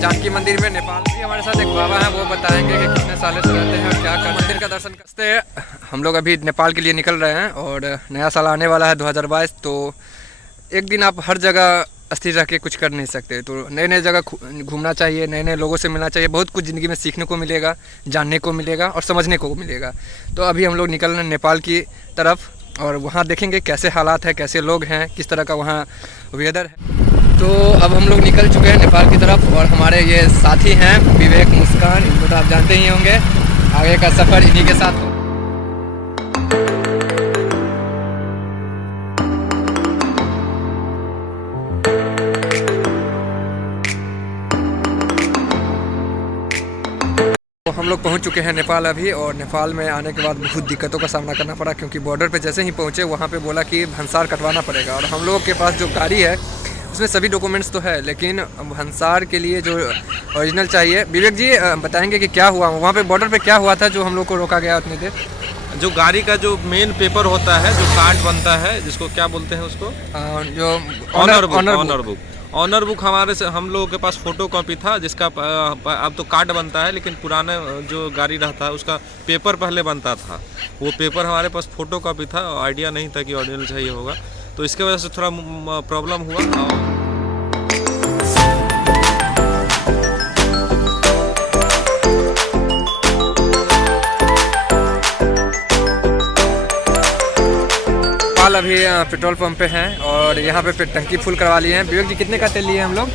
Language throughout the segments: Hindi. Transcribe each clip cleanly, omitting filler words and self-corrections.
जानकी मंदिर में नेपाल भी हमारे साथ एक बाबा हैं, वो बताएंगे कि कितने सालों से रहते हैं और क्या कर मंदिर का दर्शन करते हैं। हम लोग अभी नेपाल के लिए निकल रहे हैं और नया साल आने वाला है 2022, तो एक दिन आप हर जगह अस्थिर रह के कुछ कर नहीं सकते, तो नए नए जगह घूमना चाहिए, नए नए लोगों से मिलना चाहिए। बहुत कुछ ज़िंदगी में सीखने को मिलेगा, जानने को मिलेगा और समझने को मिलेगा। तो अभी हम लोग निकल रहे हैं नेपाल की तरफ और वहाँ देखेंगे कैसे हालात है, कैसे लोग हैं, किस तरह का वहाँ वेदर है। तो अब हम लोग निकल चुके हैं नेपाल की तरफ और हमारे ये साथी हैं विवेक, मुस्कान, इनको तो आप जानते ही होंगे। आगे का सफ़र इन्हीं के साथ हो। तो हम लोग पहुंच चुके हैं नेपाल अभी, और नेपाल में आने के बाद बहुत दिक्कतों का सामना करना पड़ा, क्योंकि बॉर्डर पे जैसे ही पहुंचे वहां पे बोला कि भंसार कटवाना पड़ेगा। और हम लोगों के पास जो गाड़ी है उसमें सभी डॉक्यूमेंट्स तो है, लेकिन भंसार के लिए जो ओरिजिनल चाहिए। विवेक जी बताएंगे कि क्या हुआ वहाँ पे बॉर्डर पे, क्या हुआ था जो हम लोग को रोका गया उतनी देर? जो गाड़ी का जो मेन पेपर होता है, जो कार्ड बनता है, जिसको क्या बोलते हैं उसको, जो ऑनर बुक हमारे से हम लोगों के पास फोटो कॉपी था, जिसका अब तो कार्ड बनता है, लेकिन पुराना जो गाड़ी रहता है उसका पेपर पहले बनता था। वो पेपर हमारे पास फोटो कॉपी था, आइडिया नहीं था कि ओरिजिनल चाहिए होगा, तो इसके वजह से थोड़ा प्रॉब्लम हुआ। अभी पेट्रोल पंप पे हैं और यहाँ पे टंकी फुल करवा लिए हैं। विवेक जी कितने का तेल लिए हम लोग?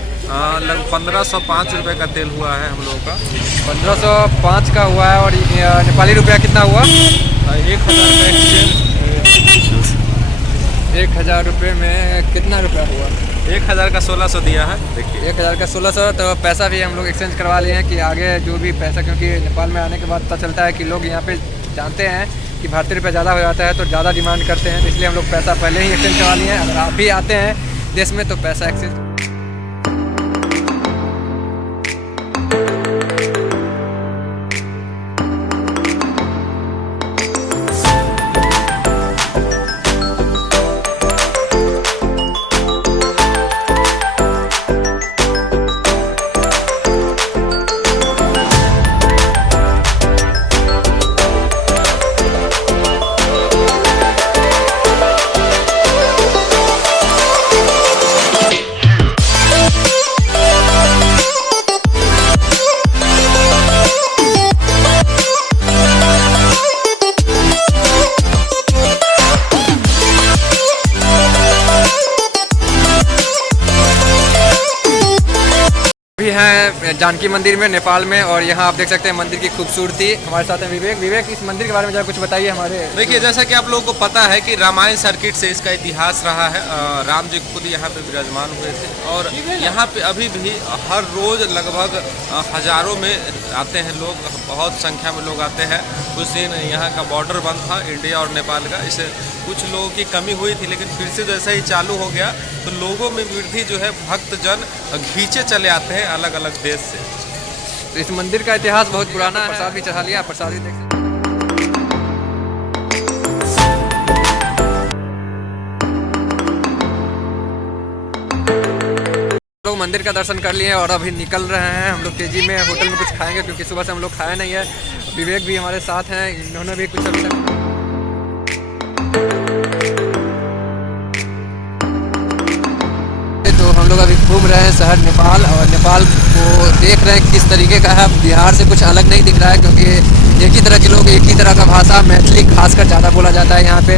लगभग 1505 रुपये का तेल हुआ है हम लोगों का। 1505 का हुआ है। और नेपाली रुपया कितना हुआ? 1000 का एक्सचेंज। 1000 रुपये में कितना रुपया हुआ? 1000 का 1600 दिया है। देखिए 1000 का 1600। तो पैसा भी हम लोग एक्सचेंज करवा लिए हैं कि आगे जो भी पैसा, क्योंकि नेपाल में आने के बाद पता चलता है कि लोग यहाँ पे जानते हैं कि भारतीय रुपया ज़्यादा हो जाता है तो ज़्यादा डिमांड करते हैं, तो इसलिए हम लोग पैसा पहले ही एक्सचेंज करवा लिए हैं। अगर आप भी आते हैं देश में तो पैसा एक्सचेंज। हैं जानकी मंदिर में नेपाल में, और यहाँ आप देख सकते हैं मंदिर की खूबसूरती। हमारे साथ है विवेक। विवेक, इस मंदिर के बारे में जरा कुछ बताइए हमारे। देखिए, जैसा कि आप लोगों को पता है कि रामायण सर्किट से इसका इतिहास रहा है। राम जी खुद यहाँ पे विराजमान हुए थे और यहाँ पे अभी भी हर रोज़ लगभग हज़ारों में आते हैं लोग, बहुत संख्या में लोग आते हैं। कुछ दिन यहाँ का बॉर्डर बंद था इंडिया और नेपाल का, इससे कुछ लोगों की कमी हुई थी, लेकिन फिर से जैसा ही चालू हो गया तो लोगों में वृद्धि जो है, भक्तजन खींचे चले आते हैं अलग अलग देश से। तो इस मंदिर का इतिहास बहुत पुराना है। प्रसाद भी चढ़ा लिया, प्रसाद भी देख सकते हैं। लोग मंदिर का दर्शन कर लिए और अभी निकल रहे हैं। हम लोग तेजी में होटल में कुछ खाएंगे, क्योंकि सुबह से हम लोग खाए नहीं है। विवेक भी हमारे साथ हैं, इन्होंने भी कुछ अभी तक हम लोग अभी घूम रहे हैं शहर नेपाल, और नेपाल को देख रहे हैं किस तरीके का है। बिहार से कुछ अलग नहीं दिख रहा है, क्योंकि एक ही तरह के लोग, एक ही तरह का भाषा, मैथिली खासकर ज़्यादा बोला जाता है यहाँ पे।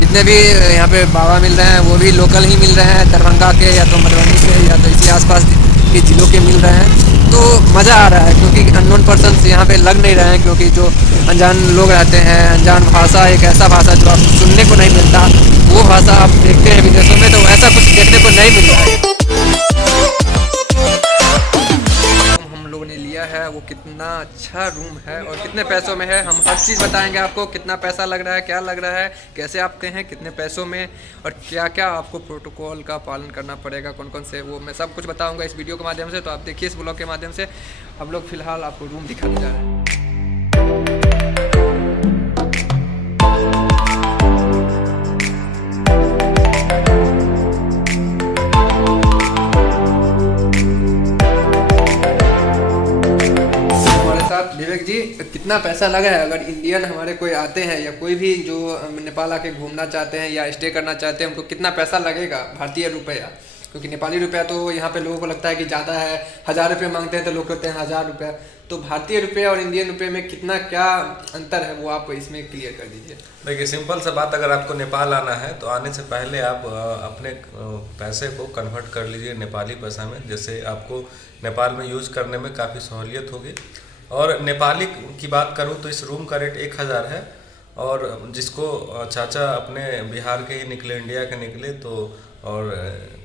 जितने भी यहाँ पे बाबा मिल रहे हैं वो भी लोकल ही मिल रहे हैं, दरभंगा के या तो मधुबनी के या तो इसके आसपास के जिलों के मिल रहे हैं। तो मज़ा आ रहा है, क्योंकि अननोन पर्सन्स यहाँ पे लग नहीं रहे हैं, क्योंकि जो अनजान लोग रहते हैं, अनजान भाषा, एक ऐसा भाषा जो आप सुनने को नहीं मिलता, वो भाषा आप देखते हैं विदेशों में, तो ऐसा कुछ देखने को नहीं मिल रहा है। हम लोगों ने लिया है, वो कितना अच्छा रूम है और कितने पैसों में है, हम हर चीज़ बताएंगे आपको। कितना पैसा लग रहा है, क्या लग रहा है, कैसे आते हैं, कितने पैसों में, और क्या क्या आपको प्रोटोकॉल का पालन करना पड़ेगा, कौन कौन से, वो मैं सब कुछ बताऊंगा इस वीडियो के माध्यम से। तो आप देखिए इस ब्लॉग के माध्यम से। हम लोग फिलहाल आपको रूम दिखाने जा रहे हैं। कितना पैसा लगा है। अगर इंडियन हमारे कोई आते हैं या कोई भी जो नेपाल आके घूमना चाहते हैं या स्टे करना चाहते हैं, उनको कितना पैसा लगेगा भारतीय रुपया, क्योंकि नेपाली रुपया तो यहाँ पे लोगों को लगता है कि ज़्यादा है, 1000 रुपये मांगते हैं तो लोग कहते हैं 1000 रुपया। तो भारतीय रुपये और इंडियन रुपये में कितना क्या अंतर है वो आप इसमें क्लियर कर दीजिए। देखिए सिंपल सा बात, अगर आपको नेपाल आना है तो आने से पहले आप अपने पैसे को कन्वर्ट कर लीजिए नेपाली पैसा में, जिससे आपको नेपाल में यूज़ करने में काफ़ी सहूलियत होगी। और नेपाली की बात करूं तो इस रूम का रेट 1000 है, और जिसको चाचा अपने बिहार के ही निकले, इंडिया के निकले, तो और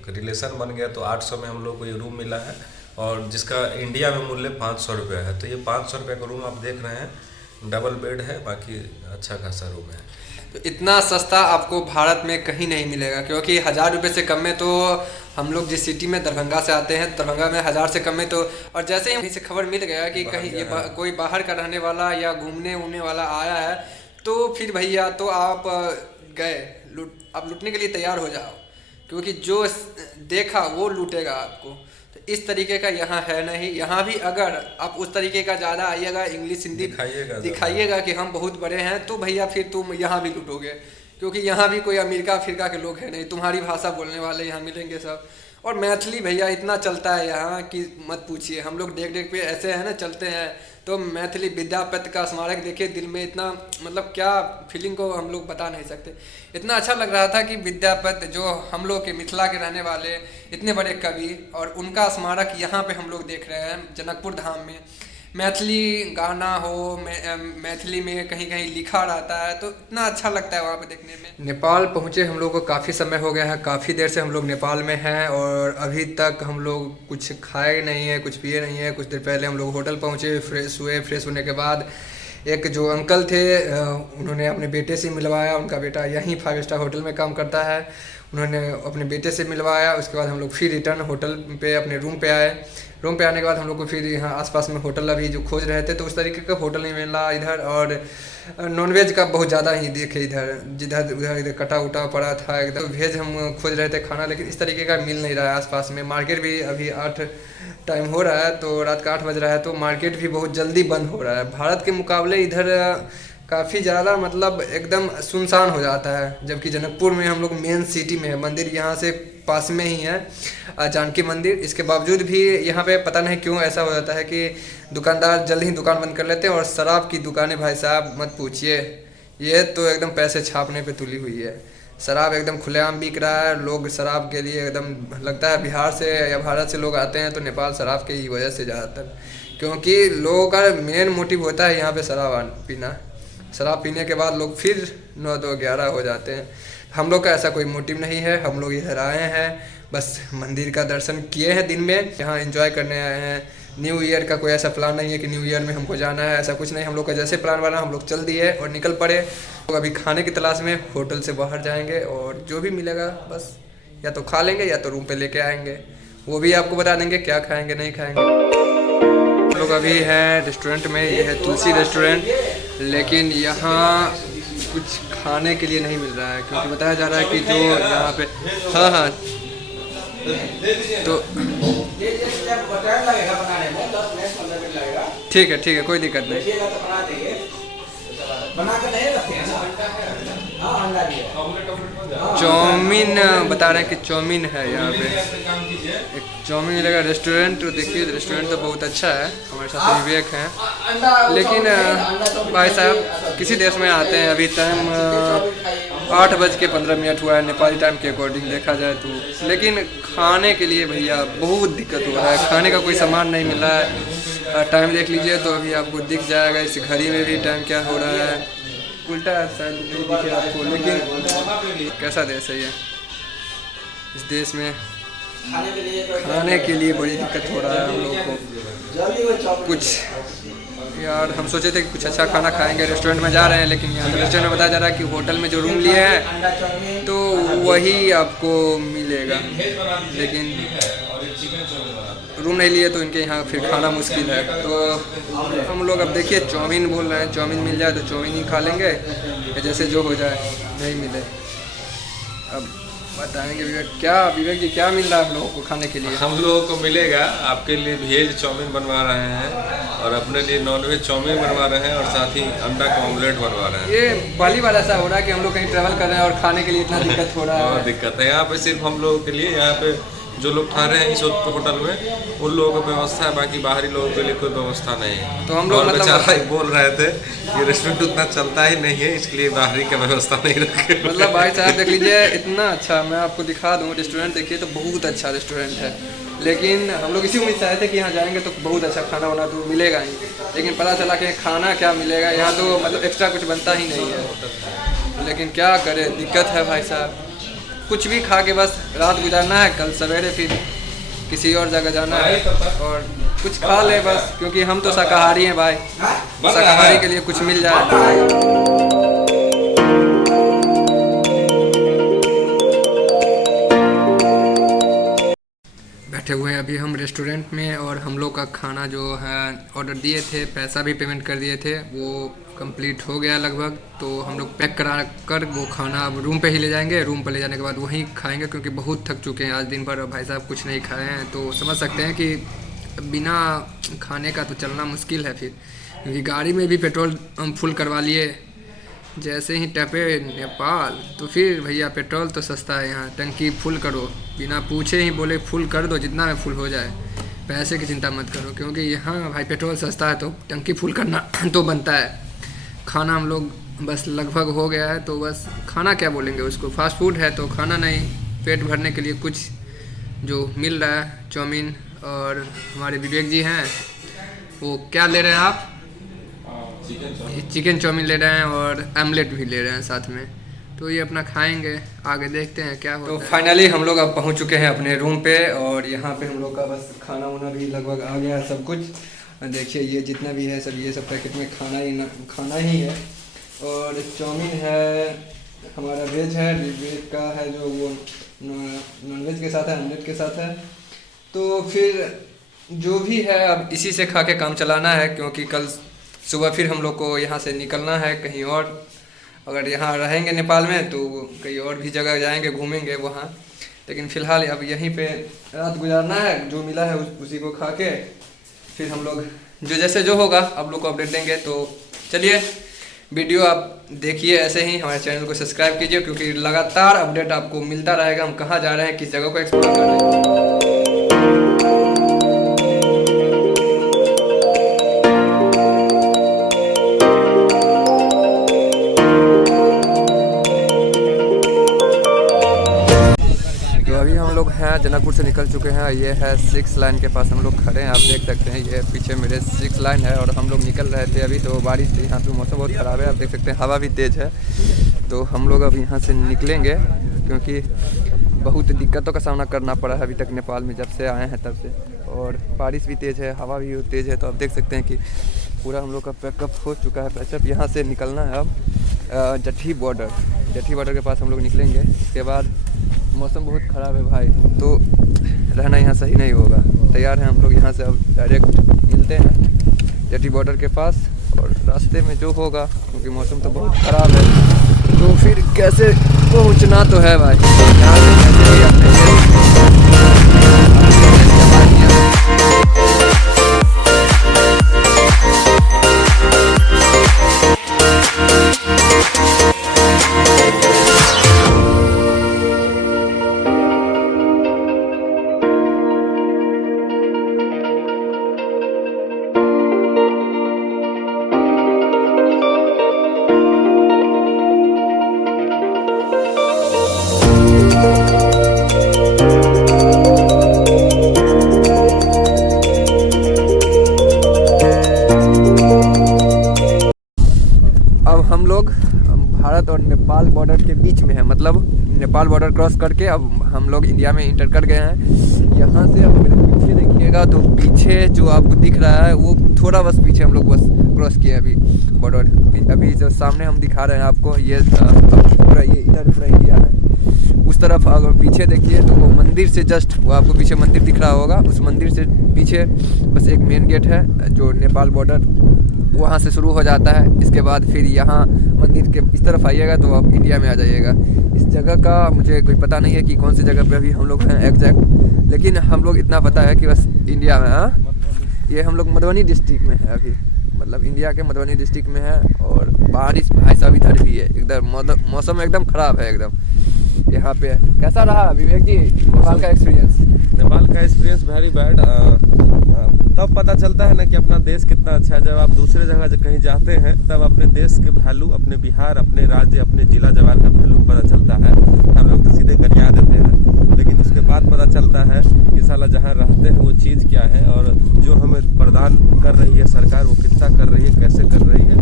रिलेशन बन गया तो 800 में हम लोग को ये रूम मिला है, और जिसका इंडिया में मूल्य 500 रुपये है। तो ये 500 रुपये का रूम आप देख रहे हैं, डबल बेड है, बाकी अच्छा खासा रूम है। तो इतना सस्ता आपको भारत में कहीं नहीं मिलेगा, क्योंकि 1000 रुपये से कम में तो हम लोग जिस सिटी में दरभंगा से आते हैं, दरभंगा में 1000 से कम में तो, और जैसे ही कहीं से खबर मिल गया कि कहीं ये कोई बाहर का रहने वाला या घूमने उमने वाला आया है, तो फिर भैया तो आप गए आप लूटने के लिए तैयार हो जाओ, क्योंकि जो देखा वो लूटेगा आपको। तो इस तरीके का यहाँ है नहीं। यहाँ भी अगर आप उस तरीके का ज़्यादा आइएगा, इंग्लिश हिंदी दिखाइएगा कि हम बहुत बड़े हैं, तो भैया फिर तुम यहाँ भी लूटोगे, क्योंकि यहाँ भी कोई अमेरिका अफ्रीका के लोग हैं नहीं, तुम्हारी भाषा बोलने वाले यहाँ मिलेंगे सब। और मैथिली भैया इतना चलता है यहाँ कि मत पूछिए। हम लोग देख देख पे ऐसे है ना चलते हैं, तो मैथिली विद्यापति का स्मारक देखिए, दिल में इतना मतलब क्या फीलिंग को हम लोग बता नहीं सकते। इतना अच्छा लग रहा था कि विद्यापति जो हम लोग के मिथिला के रहने वाले इतने बड़े कवि, और उनका स्मारक यहाँ पे हम लोग देख रहे हैं जनकपुर धाम में। मैथिली गाना हो, मैथिली में कहीं कहीं लिखा रहता है, तो इतना अच्छा लगता है वहाँ पे देखने में। नेपाल पहुँचे हम लोग को काफ़ी समय हो गया है, काफ़ी देर से हम लोग नेपाल में हैं, और अभी तक हम लोग कुछ खाए नहीं है, कुछ पिए नहीं है। कुछ देर पहले हम लोग होटल पहुँचे, फ्रेश हुए। फ्रेश होने के बाद एक जो अंकल थे उन्होंने अपने बेटे से मिलवाया, उनका बेटा यहीं 5 स्टार होटल में काम करता है, उन्होंने अपने बेटे से मिलवाया। उसके बाद हम लोग फिर रिटर्न होटल पे अपने रूम पे आए। रूम पे आने के बाद हम लोग को फिर यहाँ आसपास में होटल अभी जो खोज रहे थे, तो उस तरीके का होटल नहीं मिला इधर, और नॉनवेज का बहुत ज़्यादा ही देखे इधर, जिधर उधर इधर कटा उटा पड़ा था एकदम। वेज हम खोज रहे थे खाना, लेकिन इस तरीके का मिल नहीं रहा है आसपास में। मार्केट भी अभी 8 टाइम हो रहा है, तो रात का 8 बज रहा है, तो मार्केट भी बहुत जल्दी बंद हो रहा है। भारत के मुकाबले इधर काफ़ी ज़्यादा मतलब एकदम सुनसान हो जाता है, जबकि जनकपुर में हम लोग मेन सिटी में है, मंदिर यहाँ से पास में ही है जानकी मंदिर। इसके बावजूद भी यहाँ पे पता नहीं क्यों ऐसा हो जाता है कि दुकानदार जल्द ही दुकान बंद कर लेते हैं। और शराब की दुकानें भाई साहब मत पूछिए, ये तो एकदम पैसे छापने पे तुली हुई है। शराब एकदम खुलेआम बिक रहा है। लोग शराब के लिए एकदम लगता है बिहार से या भारत से लोग आते हैं तो नेपाल शराब की ही वजह से ज़्यादातर, क्योंकि लोगों का मेन मोटिव होता है यहाँ पे शराब पीना। शराब पीने के बाद लोग फिर 9, 2, 11 हो जाते हैं। हम लोग का ऐसा कोई मोटिव नहीं है। हम लोग इधर आए हैं, बस मंदिर का दर्शन किए हैं दिन में, यहाँ एंजॉय करने आए हैं। न्यू ईयर का कोई ऐसा प्लान नहीं है कि न्यू ईयर में हमको जाना है, ऐसा कुछ नहीं। हम लोग का जैसे प्लान बना हम लोग चल दिए और निकल पड़े। तो अभी खाने की तलाश में होटल से बाहर जाएंगे, और जो भी मिलेगा बस या तो खा लेंगे या तो रूम पे लेके आएंगे। वो भी आपको बता देंगे क्या खाएंगे नहीं खाएंगे। हम लोग अभी हैं रेस्टोरेंट में, ये है तुलसी रेस्टोरेंट, लेकिन यहाँ कुछ खाने के लिए नहीं मिल रहा है, क्योंकि बताया जा रहा है कि जो यहाँ पे हाँ तो ठीक है कोई दिक्कत नहीं। चाउमीन बता रहे हैं कि चाउमीन है यहाँ पे, एक चाउमीन मिलेगा। रेस्टोरेंट देखिए, रेस्टोरेंट तो बहुत अच्छा है, हमारे साथ विवेक हैं, लेकिन भाई साहब किसी देश में आते हैं। अभी टाइम 8:15 हुआ है नेपाली टाइम के अकॉर्डिंग देखा जाए तो, लेकिन खाने के लिए भैया बहुत दिक्कत हो रहा है। खाने का कोई सामान नहीं मिल रहा है। टाइम देख लीजिए तो अभी आपको दिख जाएगा, इस घड़ी में भी टाइम क्या हो रहा है, उल्टा शायद नहीं दिखे आपको, लेकिन कैसा देश है ये। इस देश में खाने के लिए बड़ी दिक्कत हो रहा है हम लोग को। कुछ यार हम सोचे थे कि कुछ अच्छा खाना खाएंगे, रेस्टोरेंट में जा रहे हैं, लेकिन यहाँ रेस्टोरेंट में बताया जा रहा है कि होटल में जो रूम लिए हैं तो वही आपको मिलेगा, लेकिन रूम नहीं लिए तो इनके यहाँ फिर खाना मुश्किल है। तो हम लोग अब देखिए चाउमीन बोल रहे हैं, चाउमीन मिल जाए तो चाउमीन ही खा लेंगे, जैसे जो हो जाए। नहीं मिले अब बताएंगे विवेक जी क्या मिल रहा है हम लोगों को खाने के लिए? हम लोगों को मिलेगा, आपके लिए वेज चाउमीन बनवा रहे हैं और अपने लिए नॉनवेज चाउमीन बनवा रहे हैं और साथ ही अंडा का ऑमलेट बनवा रहे हैं। ये पहली बार ऐसा हो रहा है कि हम लोग कहीं ट्रैवल कर रहे हैं और खाने के लिए इतना दिक्कत हो रहा है। बहुत दिक्कत है यहाँ पे, सिर्फ हम लोगों के लिए। यहाँ पे जो लोग ठहरे हैं इस होटल में उन लोगों को व्यवस्था है, बाकी बाहरी लोगों के लिए कोई व्यवस्था नहीं है। तो हम लोग बेचारा बोल रहे थे ये रेस्टोरेंट उतना चलता ही नहीं है, इसलिए बाहरी का व्यवस्था नहीं रखे। मतलब भाई साहब देख लीजिए इतना अच्छा, मैं आपको दिखा दूँ रेस्टोरेंट, देखिए तो बहुत अच्छा रेस्टोरेंट है। लेकिन हम लोग इसी उम्मीद से आए थे कि यहाँ जाएंगे तो बहुत अच्छा खाना वाना तो मिलेगा ही, लेकिन पता चला कि खाना क्या मिलेगा यहाँ, तो मतलब एक्स्ट्रा कुछ बनता ही नहीं है। लेकिन क्या करें, दिक्कत है भाई साहब, कुछ भी खा के बस रात गुजारना है, कल सवेरे फिर किसी और जगह जाना है और कुछ खा ले बस, क्योंकि हम तो शाकाहारी हैं भाई, शाकाहारी के लिए कुछ मिल जाए। बैठे हुए हैं अभी हम रेस्टोरेंट में और हम लोग का खाना जो है ऑर्डर दिए थे, पैसा भी पेमेंट कर दिए थे, वो कंप्लीट हो गया लगभग। तो हम लोग पैक करा कर वो खाना अब रूम पे ही ले जाएंगे, रूम पर ले जाने के बाद वहीं खाएंगे, क्योंकि बहुत थक चुके हैं आज दिन भर और भाई साहब कुछ नहीं खाए हैं। तो समझ सकते हैं कि बिना खाने का तो चलना मुश्किल है फिर, क्योंकि गाड़ी में भी पेट्रोल हम फुल करवा लिए। जैसे ही टपे नेपाल तो फिर भैया पेट्रोल तो सस्ता है यहाँ, टंकी फुल करो, बिना पूछे ही बोले फुल कर दो, जितना में फुल हो जाए, पैसे की चिंता मत करो, क्योंकि यहाँ भाई पेट्रोल सस्ता है तो टंकी फुल करना तो बनता है। खाना हम लोग बस लगभग हो गया है, तो बस खाना क्या बोलेंगे उसको, फास्ट फूड है तो खाना नहीं, पेट भरने के लिए कुछ जो मिल रहा है चाउमीन। और हमारे विवेक जी हैं, वो क्या ले रहे हैं आप? चिकन चाउमीन ले रहे हैं और आमलेट भी ले रहे हैं साथ में, तो ये अपना खाएंगे, आगे देखते हैं क्या होता है। तो फाइनली हम लोग अब पहुंच चुके हैं अपने रूम पे और यहाँ पे हम लोग का बस खाना वाना भी लगभग आ गया है सब कुछ। देखिए ये जितना भी है सब, ये सब पैकेट में खाना ही है। और चाउमीन है हमारा वेज है, वेज का है जो वो नॉनवेज के साथ है, ऑमलेट के साथ है। तो फिर जो भी है अब इसी से खा के काम चलाना है, क्योंकि कल सुबह फिर हम लोग को यहाँ से निकलना है कहीं और। अगर यहाँ रहेंगे नेपाल में तो कहीं और भी जगह जाएंगे, घूमेंगे वहाँ, लेकिन फ़िलहाल अब यहीं पे रात गुजारना है। जो मिला है उसी को खा के फिर हम लोग जो जैसे जो होगा आप लोग को अपडेट देंगे। तो चलिए वीडियो आप देखिए, ऐसे ही हमारे चैनल को सब्सक्राइब कीजिए, क्योंकि लगातार अपडेट आपको मिलता रहेगा, हम कहाँ जा रहे हैं, किस जगह को एक्सप्लोर कर रहे हैं। जनकपुर से निकल चुके हैं, ये है 6 लाइन के पास हम लोग खड़े हैं, आप देख सकते हैं ये पीछे मेरे 6 लाइन है और हम लोग निकल रहे थे अभी। तो बारिश थी, यहाँ पे मौसम बहुत ख़राब है, आप देख सकते हैं हवा भी तेज़ है। तो हम लोग अब यहाँ से निकलेंगे, क्योंकि बहुत दिक्कतों का सामना करना पड़ा है अभी तक नेपाल में, जब से आए हैं तब से। और बारिश भी तेज़ है, हवा भी तेज़ है, तो आप देख सकते हैं कि पूरा हम लोग का पैकअप हो चुका है। पैचअप यहाँ से निकलना है अब जट्ठी बॉर्डर के पास हम लोग निकलेंगे। इसके बाद मौसम बहुत ख़राब है भाई, तो रहना यहाँ सही नहीं होगा। तैयार हैं हम लोग, यहाँ से अब डायरेक्ट मिलते हैं जट्ठी बॉर्डर के पास, और रास्ते में जो होगा, क्योंकि मौसम तो बहुत ख़राब है, तो फिर कैसे पहुँचना तो है भाई। यहाँ से कैसे भी अपने भारत और नेपाल बॉर्डर के बीच में है, मतलब नेपाल बॉर्डर क्रॉस करके अब हम लोग इंडिया में इंटर कर गए हैं। यहाँ से अब मेरे पीछे देखिएगा तो पीछे जो आपको दिख रहा है वो थोड़ा बस पीछे हम लोग बस क्रॉस किए अभी बॉर्डर। अभी जो सामने हम दिखा रहे हैं आपको, ये पूरा ये इधर पूरा इंडिया है। उस तरफ अगर पीछे देखिए तो वो मंदिर से जस्ट वो आपको पीछे मंदिर दिख रहा होगा, उस मंदिर से पीछे बस एक मेन गेट है जो नेपाल बॉर्डर वहाँ से शुरू हो जाता है। इसके बाद फिर यहाँ मंदिर के इस तरफ आइएगा तो आप इंडिया में आ जाइएगा। इस जगह का मुझे कोई पता नहीं है कि कौन सी जगह पे अभी हम लोग हैं एग्जैक्ट, लेकिन हम लोग इतना पता है कि बस इंडिया में। हाँ, ये हम लोग मधुबनी डिस्ट्रिक्ट में है अभी, मतलब इंडिया के मधुबनी डिस्ट्रिक्ट में है। और बारिश भाई साहब इधर भी है, एकदम मौसम एकदम ख़राब है एकदम यहाँ पे। कैसा रहा विवेक जी नेपाल का एक्सपीरियंस? नेपाल का एक्सपीरियंस वेरी बैड। तब पता चलता है ना कि अपना देश कितना अच्छा है। जब आप दूसरे जगह कहीं जाते हैं तब अपने देश के वैल्यू, अपने बिहार, अपने राज्य, अपने जिला जवार का वैल्यू पता चलता है। हम लोग तो सीधे गरिया देते हैं, लेकिन उसके बाद पता चलता है कि साला जहाँ रहते हैं वो चीज़ क्या है और जो हमें प्रदान कर रही है सरकार वो कितना कर रही है, कैसे कर रही है,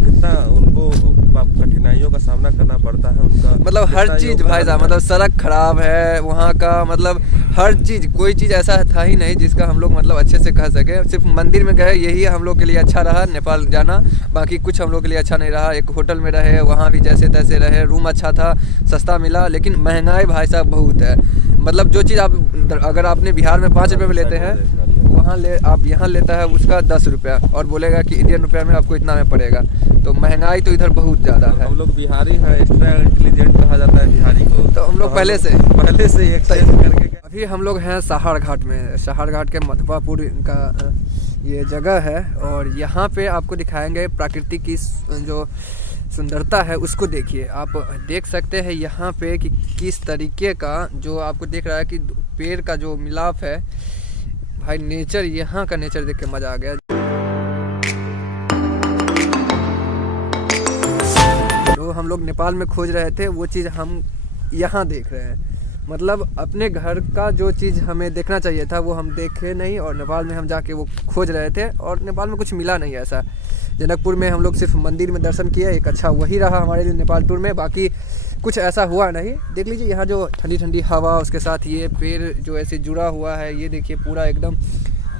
कितना उनको कठिनाइयों का सामना करना पड़ता है उनका। मतलब हर चीज़ भाई साहब, मतलब सड़क खराब है वहाँ का, मतलब हर चीज़, कोई चीज़ ऐसा था ही नहीं जिसका हम लोग मतलब अच्छे से कह सके। सिर्फ मंदिर में गए, यही हम लोग के लिए अच्छा रहा नेपाल जाना, बाकी कुछ हम लोग के लिए अच्छा नहीं रहा। एक होटल में रहे, वहाँ भी जैसे तैसे रहे, रूम अच्छा था, सस्ता मिला, लेकिन महंगाई भाई साहब बहुत है। मतलब जो चीज़ आप अगर आपने बिहार में 5 रुपये में लेते हैं, वहाँ आप यहाँ लेता है उसका 10 रुपया, और बोलेगा कि इंडियन रुपया में आपको इतना में पड़ेगा। तो महंगाई तो इधर बहुत ज़्यादा है। हम लोग बिहारी हैं, एक्स्ट्रा इंटेलिजेंट कहा जाता है बिहारी को, तो हम लोग पहले से एक्सरसाइज करके। अभी हम लोग हैं सहार घाट में। सहार घाट के मधवापुर का ये जगह है, और यहाँ पे आपको दिखाएंगे प्रकृति की जो सुंदरता है उसको देखिए। आप देख सकते हैं यहाँ पे कि किस तरीके का जो आपको देख रहा है कि पेड़ का जो मिलाप है भाई। नेचर, यहाँ का नेचर देख के मज़ा आ गया। जो हम लोग नेपाल में खोज रहे थे वो चीज़ हम यहाँ देख रहे हैं। मतलब अपने घर का जो चीज़ हमें देखना चाहिए था वो हम देखे नहीं, और नेपाल में हम जाके वो खोज रहे थे, और नेपाल में कुछ मिला नहीं ऐसा। जनकपुर में हम लोग सिर्फ मंदिर में दर्शन किए, एक अच्छा वही रहा हमारे लिए नेपाल टूर में, बाकी कुछ ऐसा हुआ नहीं। देख लीजिए यहाँ जो ठंडी ठंडी हवा, उसके साथ ये पेड़ जो ऐसे जुड़ा हुआ है, ये देखिए पूरा एकदम।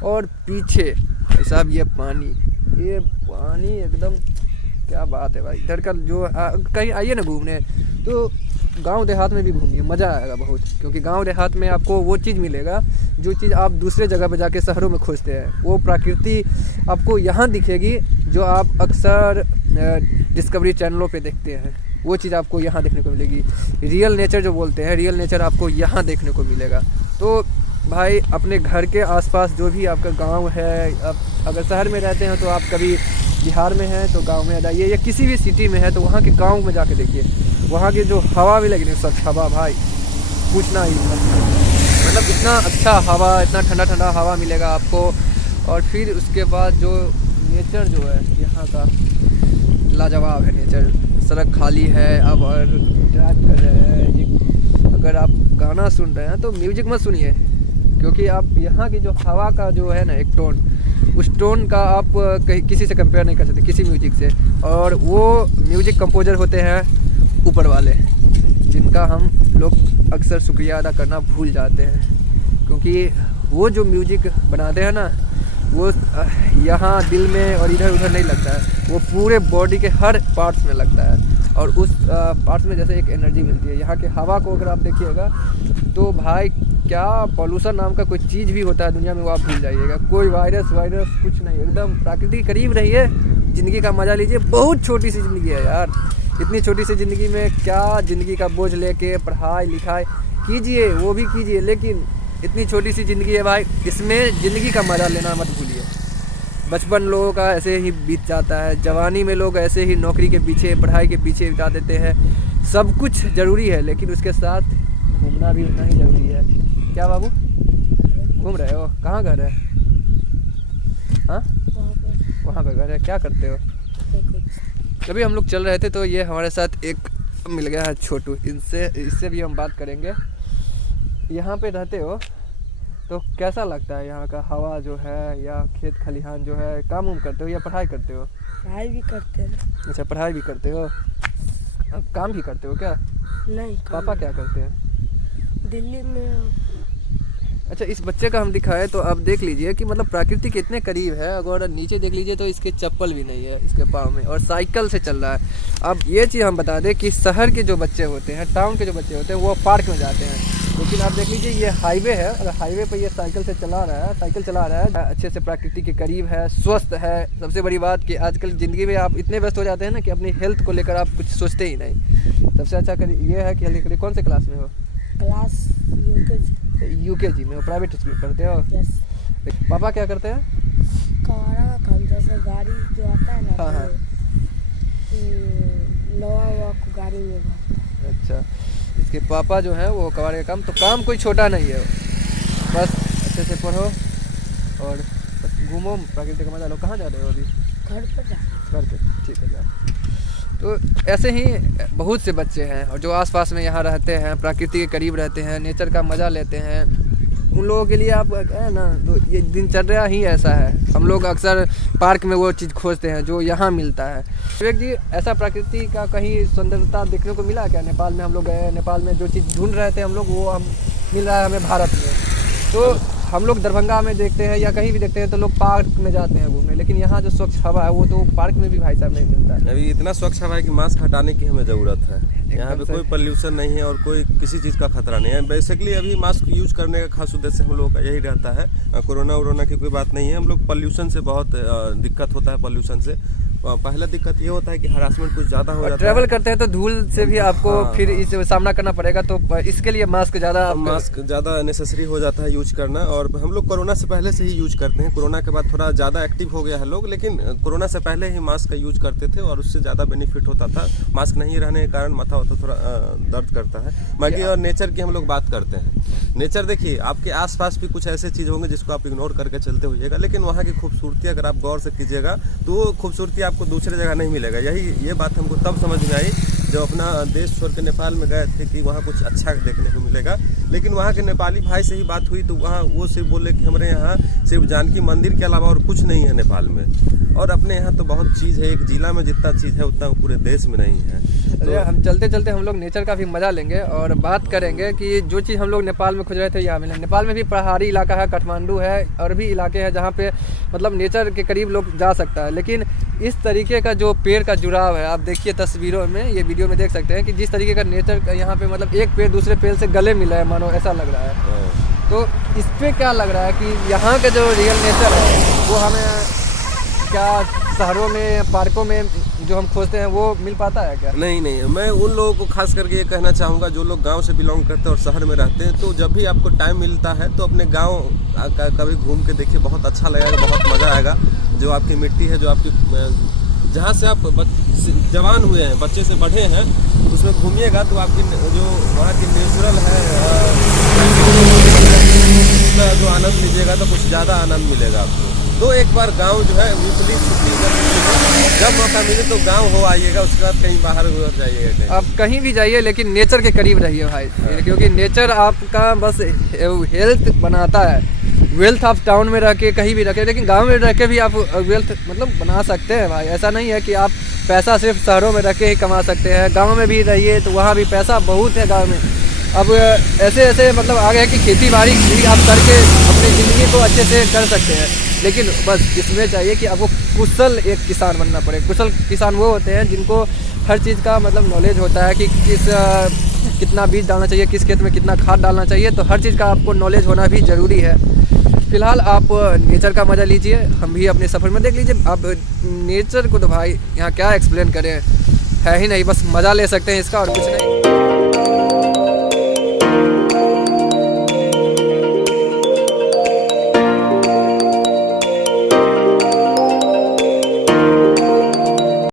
और पीछे साहब ये पानी एकदम क्या बात है भाई। इधर का जो कहीं आइए ना घूमने तो गांव देहात में भी घूमिए, मज़ा आएगा बहुत, क्योंकि गांव देहात में आपको वो चीज़ मिलेगा जो चीज़ आप दूसरे जगह पे जाके शहरों में खोजते हैं। वो प्रकृति आपको यहाँ दिखेगी जो आप अक्सर डिस्कवरी चैनलों पे देखते हैं, वो चीज़ आपको यहाँ देखने को मिलेगी। रियल नेचर जो बोलते हैं, रियल नेचर आपको यहाँ देखने को मिलेगा। तो भाई अपने घर के आसपास जो भी आपका गांव है, अगर शहर में रहते हैं तो आप कभी बिहार में हैं तो गांव में आ जाइए, या किसी भी सिटी में है तो वहाँ के गांव में जाके देखिए। वहाँ की जो हवा भी लगी, स्वच्छ हवा भाई पूछना ही मत। मतलब इतना अच्छा हवा, इतना ठंडा ठंडा हवा मिलेगा आपको। और फिर उसके बाद जो नेचर जो है यहाँ का लाजवाब है नेचर। सड़क खाली है, अब और ड्राइव कर रहे हैं। अगर आप गाना सुन रहे हैं तो म्यूजिक मत सुनिए, क्योंकि आप यहाँ की जो हवा का जो है ना एक टोन, उस टोन का आप कहीं किसी से कंपेयर नहीं कर सकते, किसी म्यूजिक से। और वो म्यूजिक कंपोजर होते हैं ऊपर वाले, जिनका हम लोग अक्सर शुक्रिया अदा करना भूल जाते हैं, क्योंकि वो जो म्यूजिक बनाते हैं ना वो यहाँ दिल में और इधर उधर नहीं लगता है, वो पूरे बॉडी के हर पार्ट्स में लगता है। और उस पार्ट्स में जैसे एक एनर्जी मिलती है। यहाँ के हवा को अगर आप देखिएगा तो भाई क्या पॉल्यूशन नाम का कोई चीज़ भी होता है दुनिया में वो आप भूल जाइएगा। कोई वायरस कुछ नहीं, एकदम प्रकृति के करीब रहिए, ज़िंदगी का मज़ा लीजिए। बहुत छोटी सी ज़िंदगी है यार, इतनी छोटी सी ज़िंदगी में क्या ज़िंदगी का बोझ लेके पढ़ाई लिखाई कीजिए, वो भी कीजिए, लेकिन इतनी छोटी सी ज़िंदगी है भाई, इसमें ज़िंदगी का मज़ा लेना मत भूलिए। बचपन लोगों का ऐसे ही बीत जाता है, जवानी में लोग ऐसे ही नौकरी के पीछे, पढ़ाई के पीछे बिता देते हैं। सब कुछ ज़रूरी है, लेकिन उसके साथ घूमना भी उतना ही ज़रूरी है। क्या बाबू घूम रहे हो? कहाँ घर है? हाँ वहाँ पे घर है। क्या करते हो? कभी हम लोग चल रहे थे तो ये हमारे साथ एक मिल गया है छोटू, इससे भी हम बात करेंगे। यहाँ पे रहते हो तो कैसा लगता है यहाँ का हवा जो है, या खेत खलिहान जो है? काम उम करते हो या पढ़ाई करते हो? पढ़ाई भी करते हैं। अच्छा, पढ़ाई भी करते हो, काम भी करते हो क्या? नहीं। पापा क्या करते हैं? दिल्ली में। अच्छा, इस बच्चे का हम दिखाए तो आप देख लीजिए कि मतलब प्रकृति कितने करीब है। अगर नीचे देख लीजिए तो इसके चप्पल भी नहीं है इसके पाँव में, और साइकिल से चल रहा है। अब ये चीज़ हम बता दें कि शहर के जो बच्चे होते हैं, टाउन के जो बच्चे होते हैं, वो पार्क में जाते हैं, लेकिन आप देख लीजिए ये हाईवे है, अगर हाईवे पे ये साइकिल चला रहा है अच्छे से प्रकृति के करीब है, स्वस्थ है। सबसे बड़ी बात कि आजकल ज़िंदगी में आप इतने व्यस्त हो जाते हैं ना कि अपनी हेल्थ को लेकर आप कुछ सोचते ही नहीं। सबसे अच्छा ये है कि कौन से क्लास में हो? क्लास यूकेजी में हो, प्राइवेट स्कूल पढ़ते हो? यस। पापा क्या करते हैं? कवाड़ा का काम, जैसे गाड़ी जो आता है ना, हाँ, हाँ। लोहा को गाड़ी में भरता है। अच्छा, इसके पापा जो हैं वो कबाड़ का काम, तो काम कोई छोटा नहीं है, बस अच्छे से पढ़ो और बस घूमो, प्रकृति का मजा लो। कहाँ जा रहे हो अभी? घर पर जा। घर पे, ठीक है जाओ। तो ऐसे ही बहुत से बच्चे हैं और जो आसपास में यहाँ रहते हैं, प्रकृति के करीब रहते हैं, नेचर का मज़ा लेते हैं, उन लोगों के लिए आप है ना, तो ये दिनचर्या ही ऐसा है। हम लोग अक्सर पार्क में वो चीज़ खोजते हैं जो यहाँ मिलता है। विवेक जी, ऐसा प्रकृति का कहीं सुंदरता देखने को मिला क्या? नेपाल में हम लोग गए, नेपाल में जो चीज़ ढूंढ रहे थे हम लोग, वो हम मिल रहा है हमें भारत में। तो हम लोग दरभंगा में देखते हैं या कहीं भी देखते हैं तो लोग पार्क में जाते हैं घूमने, लेकिन यहाँ जो स्वच्छ हवा है वो तो पार्क में भी भाई साहब नहीं मिलता है। अभी इतना स्वच्छ हवा है कि मास्क हटाने की हमें ज़रूरत है। यहाँ पे कोई पोल्यूशन नहीं है और कोई किसी चीज़ का खतरा नहीं है। बेसिकली अभी मास्क यूज करने का खास उद्देश्य हम लोगों का यही रहता है। कोरोना की कोई बात नहीं है। हम लोग पोल्यूशन से बहुत दिक्कत होता है। पोल्यूशन से पहला दिक्कत ये होता है कि हरासमेंट कुछ ज़्यादा हो जाता है। ट्रैवल करते हैं तो धूल से भी आपको फिर इस सामना करना पड़ेगा, तो इसके लिए मास्क ज़्यादा नेसेसरी हो जाता है यूज करना। और हम लोग कोरोना से पहले से ही यूज करते हैं। कोरोना के बाद थोड़ा ज़्यादा एक्टिव हो गया है लोग, लेकिन कोरोना से पहले ही मास्क का यूज करते थे और उससे ज़्यादा बेनिफिट होता था। मास्क नहीं रहने के कारण माथा थोड़ा दर्द करता है। बाकी और नेचर की हम लोग बात करते हैं। नेचर देखिए, आपके आसपास भी कुछ ऐसे चीज़ होंगे जिसको आप इग्नोर करके चलते होइएगा, लेकिन वहाँ की खूबसूरती अगर आप गौर से कीजिएगा तो वो खूबसूरती आपको दूसरे जगह नहीं मिलेगा। ये बात हमको तब समझ में आई जब अपना देश छोड़ के नेपाल में गए थे कि वहाँ कुछ अच्छा देखने को मिलेगा। लेकिन वहाँ के नेपाली भाई से ही बात हुई तो वहाँ वो सिर्फ बोले कि हमारे यहाँ सिर्फ जानकी मंदिर के अलावा और कुछ नहीं है नेपाल में। और अपने यहाँ तो बहुत चीज़ है। एक जिला में जितना चीज़ है उतना पूरे देश में नहीं है। तो हम चलते चलते हम लोग नेचर का भी मज़ा लेंगे और बात करेंगे कि जो चीज़ हम लोग नेपाल में खोज रहे थे यहाँ मिले। नेपाल में भी पहाड़ी इलाका है, काठमांडू है और भी इलाके हैं जहाँ पे मतलब नेचर के करीब लोग जा सकता है। लेकिन इस तरीके का जो पेड़ का जुड़ाव है, आप देखिए तस्वीरों में, ये वीडियो में देख सकते हैं कि जिस तरीके का नेचर का यहाँ पे मतलब एक पेड़ दूसरे पेड़ से गले मिला है, मानो ऐसा लग रहा है। तो इस पे क्या लग रहा है कि यहाँ का जो रियल नेचर है वो हमें क्या शहरों में, पार्कों में जो हम खोजते हैं वो मिल पाता है क्या? नहीं, मैं उन लोगों को खास करके ये कहना चाहूँगा जो लोग गांव से बिलोंग करते हैं और शहर में रहते हैं, तो जब भी आपको टाइम मिलता है तो अपने गांव कभी घूम के देखिए, बहुत अच्छा लगेगा, बहुत मज़ा आएगा। जो आपकी मिट्टी है, जो आपकी जहाँ से आप जवान हुए हैं, बच्चे से बढ़े हैं, उसमें घूमिएगा तो आपकी जो वहाँ की नेचुरल है उसका जो आनंद लीजिएगा तो कुछ ज़्यादा आनंद मिलेगा आपको। तो एक बार गांव जो है वीकली छुट्टी जब मौका मिले तो गांव हो आइएगा, उसके बाद कहीं बाहर जाइएगा। आप कहीं भी जाइए लेकिन नेचर के करीब रहिए भाई। क्योंकि नेचर आपका बस हेल्थ बनाता है। वेल्थ आप टाउन में रह के कहीं भी रखें, लेकिन गांव में रह के भी आप वेल्थ मतलब बना सकते हैं भाई। ऐसा नहीं है कि आप पैसा सिर्फ शहरों में रह के ही कमा सकते हैं। गाँव में भी रहिए तो वहाँ भी पैसा बहुत है गाँव में। अब ऐसे मतलब आ गया कि खेती बाड़ी भी आप करके अपनी ज़िंदगी को अच्छे से कर सकते हैं। लेकिन बस इसमें चाहिए कि आपको कुशल एक किसान बनना पड़े। कुशल किसान वो होते हैं जिनको हर चीज़ का मतलब नॉलेज होता है कि कितना बीज डालना चाहिए, किस खेत में कितना खाद डालना चाहिए। तो हर चीज़ का आपको नॉलेज होना भी ज़रूरी है। फिलहाल आप नेचर का मज़ा लीजिए, हम भी अपने सफ़र में देख लीजिए। अब नेचर को तो भाई यहाँ क्या एक्सप्लेन करें, है ही नहीं, बस मज़ा ले सकते हैं इसका और कुछ नहीं।